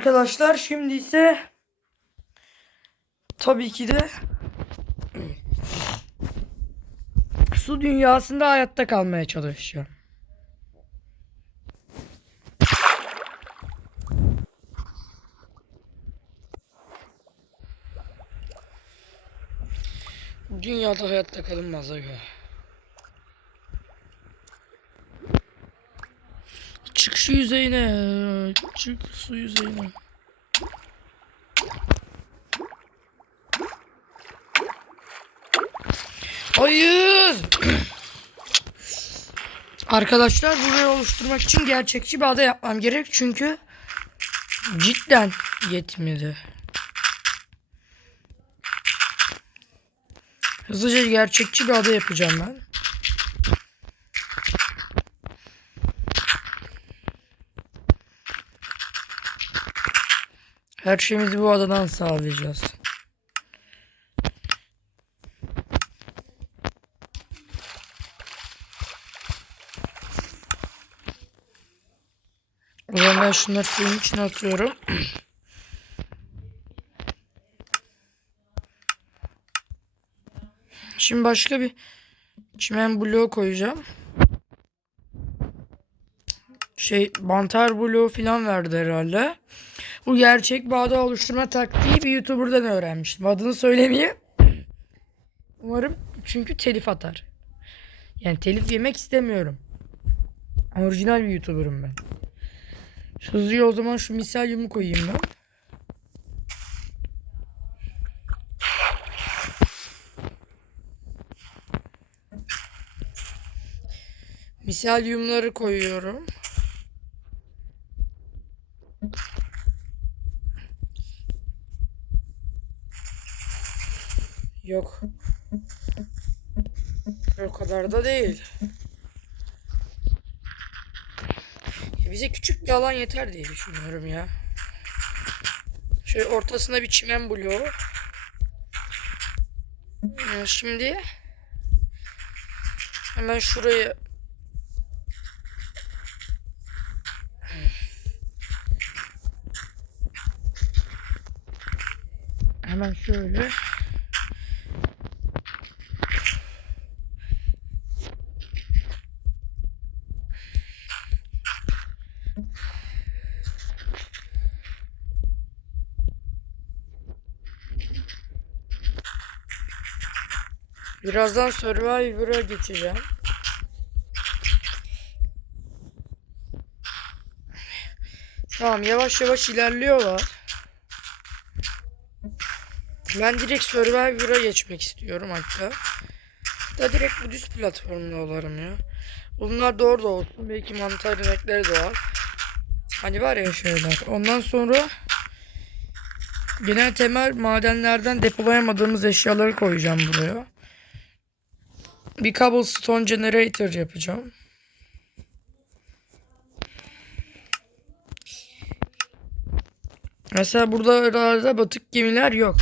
Arkadaşlar şimdi ise tabii ki de su dünyasında hayatta kalmaya çalışacağım. Dünyada hayatta kalınmaz aga. Çık şu yüzeyine. Çık su yüzeyine. Hayır. Arkadaşlar burayı oluşturmak için gerçekçi bir ada yapmam gerek. Çünkü cidden yetmedi. Hızlıca gerçekçi bir ada yapacağım ben. Her şeyimizi bu adadan sağlayacağız. O zaman ben şunları suyun içine atıyorum. Şimdi başka bir çimen bloğu koyacağım. Şey bantar bloğu falan verdi herhalde. Bu gerçek bağda oluşturma taktiği bir YouTuber'dan öğrenmiştim. Adını söylemeyeyim. Umarım çünkü telif atar. Yani telif yemek istemiyorum. Orijinal bir YouTuber'ım ben. Hızlıca o zaman şu misalyumu koyayım ben. Misalyumları koyuyorum. Yok. O kadar da değil. Ya bize küçük bir alan yeter diye düşünüyorum ya. Şöyle ortasına bir çimen bloğu. Ya Şimdi hemen şurayı hemen şöyle Birazdan Survivor'a geçeceğim. Tamam yavaş yavaş ilerliyorlar. Ben direkt Survivor'a geçmek istiyorum hatta. Da direkt bu düz platformda olarım ya. Bunlar da orada olsun. Belki mantar inekleri de var. Hani var ya şeyler. Ondan sonra genel temel madenlerden depolayamadığımız eşyaları koyacağım buraya. Bir cobblestone generator yapacağım. Mesela burada batık gemiler yok.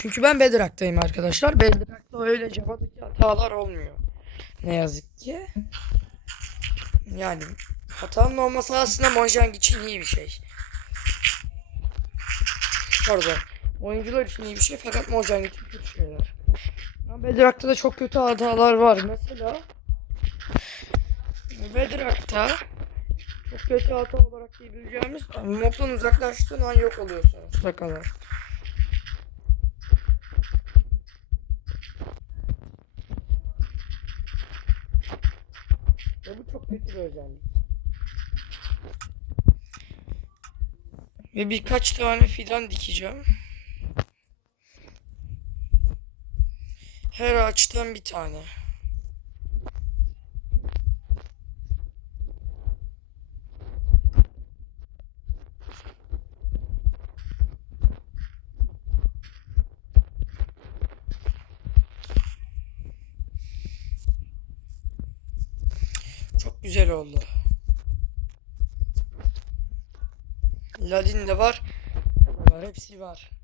Çünkü ben Bedrock'tayım arkadaşlar. Bedrock'ta öylece batık hatalar olmuyor. Ne yazık ki. Yani hatanın olması aslında Mojang için iyi bir şey. Pardon. Oyuncular için iyi bir şey fakat Mojang için kötü şeyler. Bedrock'ta da çok kötü hatalar var. Mesela Bedrock'ta çok kötü hata olarak diyebileceğimiz mobdan uzaklaştığın an yok oluyorsunuz sakalar. Ve bu çok kötü bir özellik. Ve birkaç tane fidan dikeceğim. Her ağaçtan bir tane. Çok güzel oldu. Ladin de var. var. Hepsi var.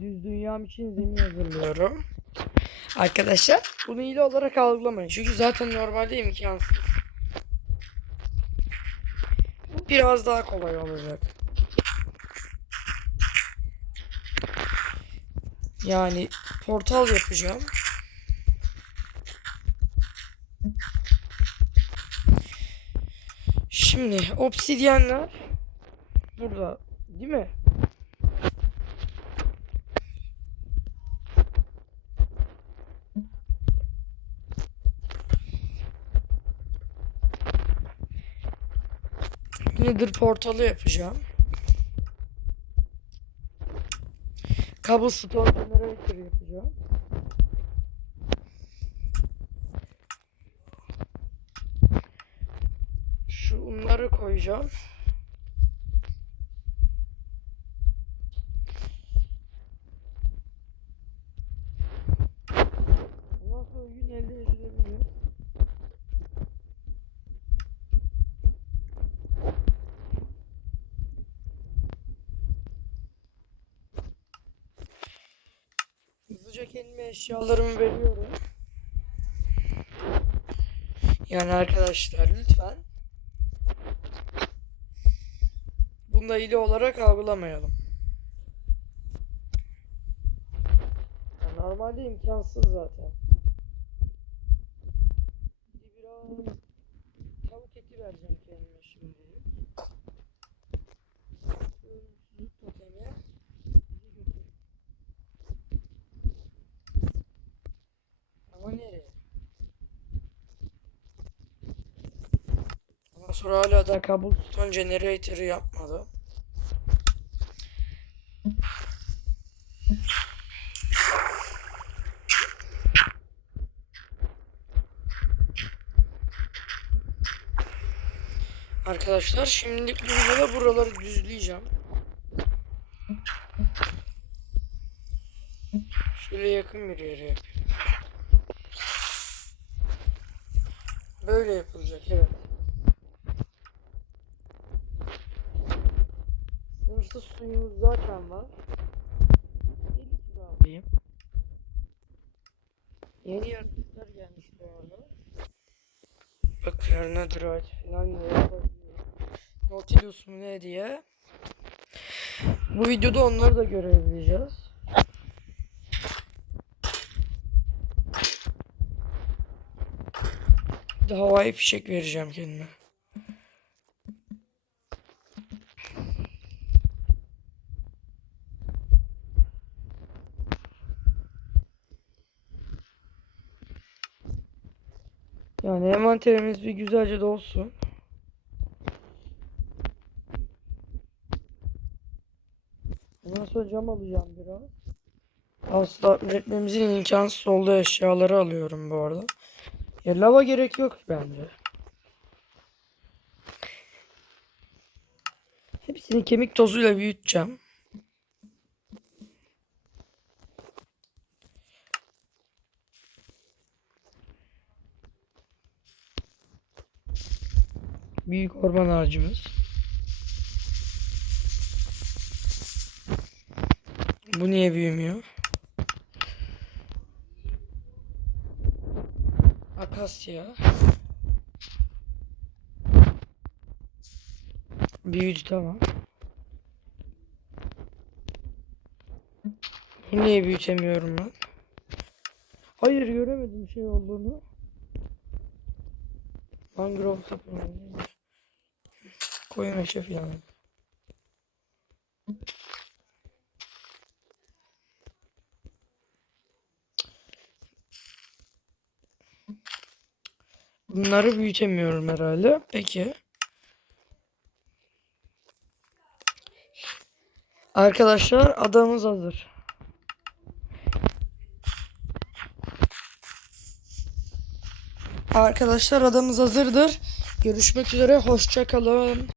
Düz dünyam için zemin hazırlıyorum. Arkadaşlar bunu hile olarak algılamayın. Çünkü zaten normalde imkansız. biraz daha kolay olacak. Yani portal yapacağım. Şimdi obsidyenler burada değil mi? Nether portalı yapacağım. Cobblestone generator yapacağım. Şunları koyacağım. Ondan sonra gün elde edilebiliyor. Hızlıca kendime eşyalarımı veriyorum. Yani arkadaşlar lütfen bunu da hile olarak algılamayalım. Ya normalde imkansız zaten. Bir biraz tavuk eti vereceğim kendime sonra hala da cobblestone generator'ı yapmadım. Arkadaşlar şimdilik bu videoda buraları düzleyeceğim. Şöyle yakın bir yere yapayım. Böyle yapılacak evet. Sınırsız suyumuz zaten var. 50 kilo alayım. Yeni yaratıklar gelmiş bu arada. Bak yerine Drive falan yazıyor. Nautilus mu ne diye. Bu videoda onları da görebileceğiz. Bir de havai fişek vereceğim kendime. Yani envanterimiz bir güzelce dolsun. Ondan sonra cam alacağım biraz. Asla üretmemizin imkansız olduğu eşyaları alıyorum bu arada. Ya lava gerek yok bence. Hepsini kemik tozuyla büyüteceğim. Büyük orman ağacımız. Bu niye büyümüyor? Akasya. Büyüdü tamam. Bu niye büyütemiyorum ben? Hayır göremedim şey olduğunu. Mangrove sapı neymiş? Koyu meşe falan. Bunları büyütemiyorum herhalde. Peki. Arkadaşlar adamız hazır. Arkadaşlar adamız hazırdır. Görüşmek üzere. Hoşça kalın.